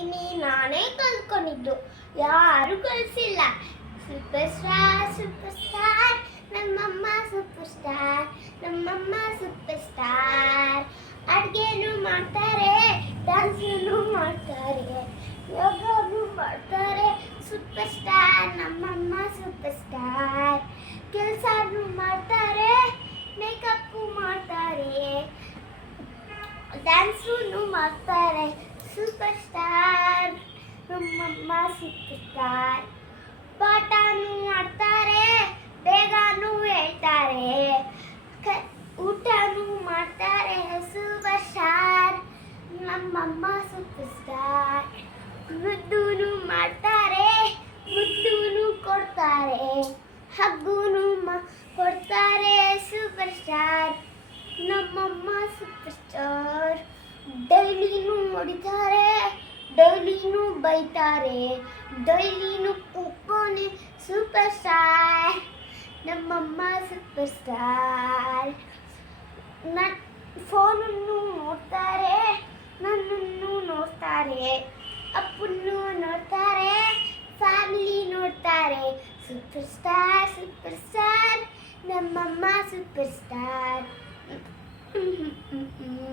ಕಲಿತೀನಿ ನಾನೇ ಕಲ್ತ್ಕೊಂಡಿದ್ದು ಯಾರು ಕಲಿಸಿಲ್ಲ. ಸೂಪರ್ ಸ್ಟಾರ್ ಸೂಪರ್ ಸ್ಟಾರ್ ನಮ್ಮಮ್ಮ ಸೂಪರ್ ಸ್ಟಾರ್ ನಮ್ಮಮ್ಮ ಸೂಪರ್ ಸ್ಟಾರ್. ಅಡುಗೆನೂ ಮಾಡ್ತಾರೆ, ಡ್ಯಾನ್ಸನ್ನು ಮಾಡ್ತಾರೆ, ಯೋಗನೂ ಮಾಡ್ತಾರೆ. ಸೂಪರ್ ಸ್ಟಾರ್ ನಮ್ಮಮ್ಮ ಸೂಪರ್ ಸ್ಟಾರ್. ಕೆಲಸನೂ ಮಾಡ್ತಾರೆ, ಮೇಕಪ್ಪು ಮಾಡ್ತಾರೆ, ಡ್ಯಾನ್ಸೂ ಮಾಡ್ತಾರೆ. ಸೂಪರ್ ಸ್ಟಾರ್ ನಮ್ಮಮ್ಮ ಸೂಪರ್ ಸ್ಟಾರ್. ಪಾಠನೂ ಮಾಡ್ತಾರೆ, ಬೇಗನೂ ಹೇಳ್ತಾರೆ, ಊಟನೂ ಮಾಡ್ತಾರೆ. ಸೂಪರ್ ಸ್ಟಾರ್ ನಮ್ಮಮ್ಮ ಸೂಪರ್ ಸ್ಟಾರ್. ಮುದ್ದೂನು ಮಾಡ್ತಾರೆ, ಮುದ್ದೂನು ಕೊಡ್ತಾರೆ, ಹಗ್ಗೂನು ಕೊಡ್ತಾರೆ. ಸೂಪರ್ ಸ್ಟಾರ್ ನಮ್ಮಮ್ಮ ಸೂಪರ್ ಸ್ಟಾರ್. ಡೈಲಿನೂ ಹೊಡಿತಾರೆ, ಡೈಲಿನೂ ಬೈತಾರೆ, ಡೈಲಿನೂ ಕುಪ್ಪೋನೆ. ಸೂಪರ್ ಸ್ಟಾರ್ ನಮ್ಮಮ್ಮ ಸೂಪರ್ ಸ್ಟಾರ್. ಫೋನನ್ನು ನೋಡ್ತಾರೆ, ನನ್ನನ್ನು ನೋಡ್ತಾರೆ, ಅಪ್ಪನ್ನು ನೋಡ್ತಾರೆ, ಫ್ಯಾಮಿಲಿ ನೋಡ್ತಾರೆ. ಸೂಪರ್ ಸ್ಟಾರ್ ನಮ್ಮಮ್ಮ ಸೂಪರ್ ಸ್ಟಾರ್.